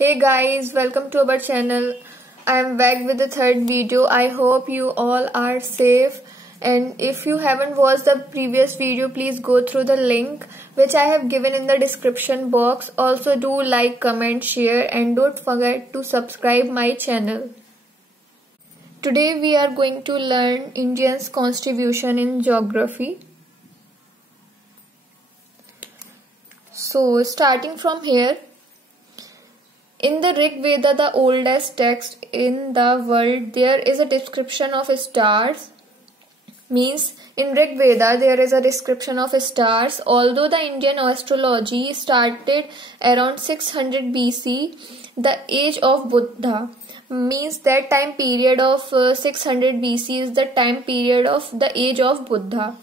Hey guys, welcome to our channel. I am back with the third video. I hope you all are safe, and if you haven't watched the previous video, please go through the link which I have given in the description box. Also do like, comment, share, and don't forget to subscribe my channel. Today we are going to learn India's constitution in geography. So starting from here, in the Rig Veda, the oldest text in the world, there is a description of stars. Means in Rig Veda there is a description of stars. Although the Indian astrology started around 600 BC, the age of Buddha, means that time period of 600 BC is the time period of the age of Buddha.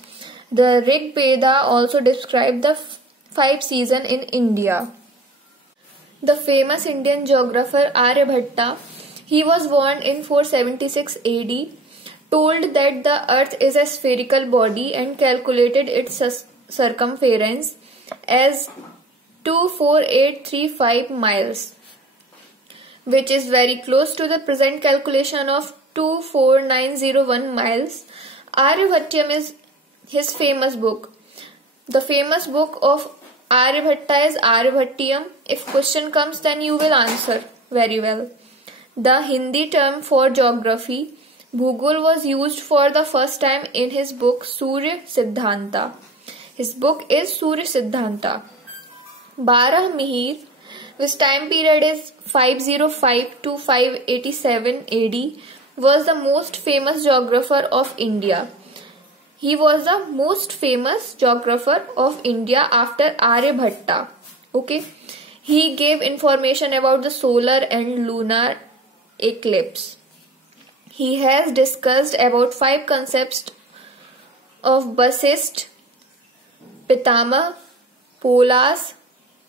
The Rig Veda also described the 5 seasons in India. The famous Indian geographer Aryabhatta, he was born in 476 AD, told that the earth is a spherical body and calculated its circumference as 24835 miles, which is very close to the present calculation of 24901 miles. Aryabhattam is his famous book. The famous book of Aryabhatta is Aryabhattiyam. If question comes, then you will answer very well. The Hindi term for geography, Bhugol, was used for the first time in his book Surya Siddhanta. His book is Surya Siddhanta. Barah Mihir, which time period is 505 to 587 AD, was the most famous geographer of India. He was the most famous geographer of India after Aryabhatta. Okay. He gave information about the solar and lunar eclipse. He has discussed about 5 concepts of Vasishtha, Pitama, Polas,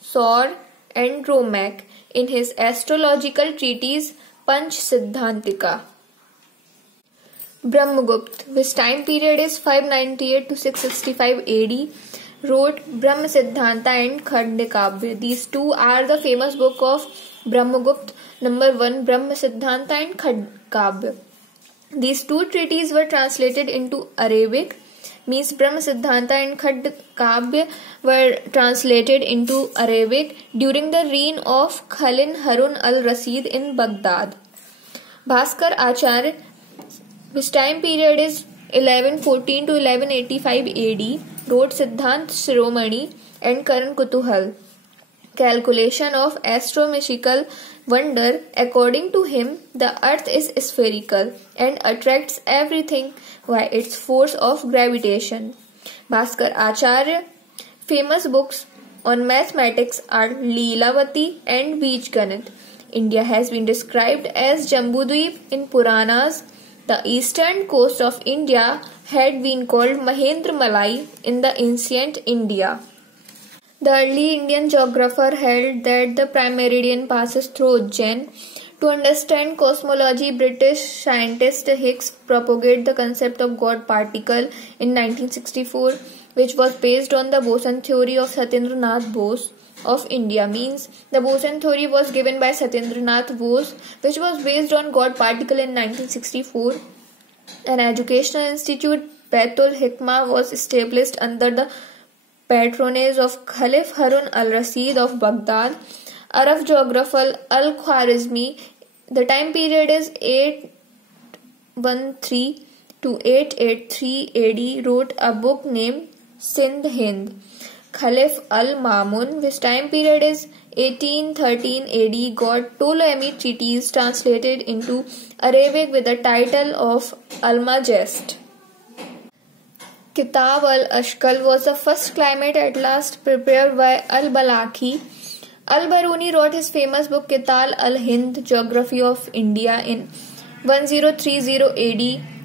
Saur and Romak in his astrological treatise Panch Siddhantika. Brahmagupta, which time period is 598 to 665 AD, wrote Brahma Siddhanta and Khandikavya. These two are the famous book of Brahmagupta. Number 1, Brahma Siddhanta and Khandikavya. These two treatises were translated into Arabic. Means Brahma Siddhanta and Khandikavya were translated into Arabic during the reign of Khalil Harun al-Rashid in Baghdad. Bhaskar Acharya, which time period is 1114 to 1185 AD, wrote Siddhant Shiromani and Karan Kutuhal. Calculation of astronomical wonder. According to him, the earth is spherical and attracts everything by its force of gravitation. Bhaskar Acharya famous books on mathematics are Leelavati and Bijganit. India has been described as Jambudweep in Puranas. The eastern coast of India had been called Mahendra Malai in the ancient India. The early Indian geographer held that the prime meridian passes through Ujjain. To understand cosmology, British scientist Higgs propagated the concept of God particle in 1964, which was based on the boson theory of Satyendranath Bose of India. Means the boson theory was given by Satyendranath Bose, which was based on God particle in 1964. An educational institute, Baitul Hikmah, was established under the patronage of Khalif Harun al-Rashid of Baghdad. Arab geographer Al-Khwarizmi, the time period is 813 to 883 AD, wrote a book named Sindh Hind. Khalif al-Mamun, which time period is 1813 AD, got Ptolemaic treatise translated into Arabic with the title of Al-Majest. Kitab al-Ashkal was the first climate atlas prepared by al-Balakhi. Al-Biruni wrote his famous book Kitab al-Hind, Geography of India in 1030 AD.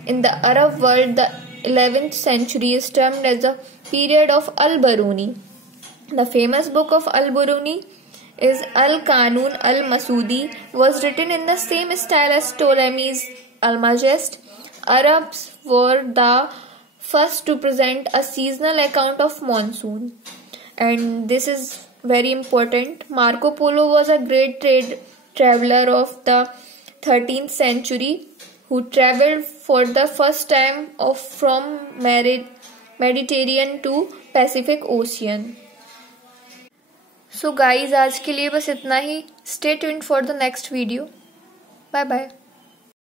In the Arab world, the 11th century is termed as the period of Al-Biruni. The famous book of Al-Biruni is Al-Qanun al-Masudi, was written in the same style as Ptolemy's Al-Majest. Arabs were the first to present a seasonal account of monsoon, and this is very important. Marco Polo was a great traveler of the 13th century who traveled for the first time from Mediterranean to Pacific Ocean. So guys, आज के लिए बस इतना ही. Stay tuned for the next video. Bye bye.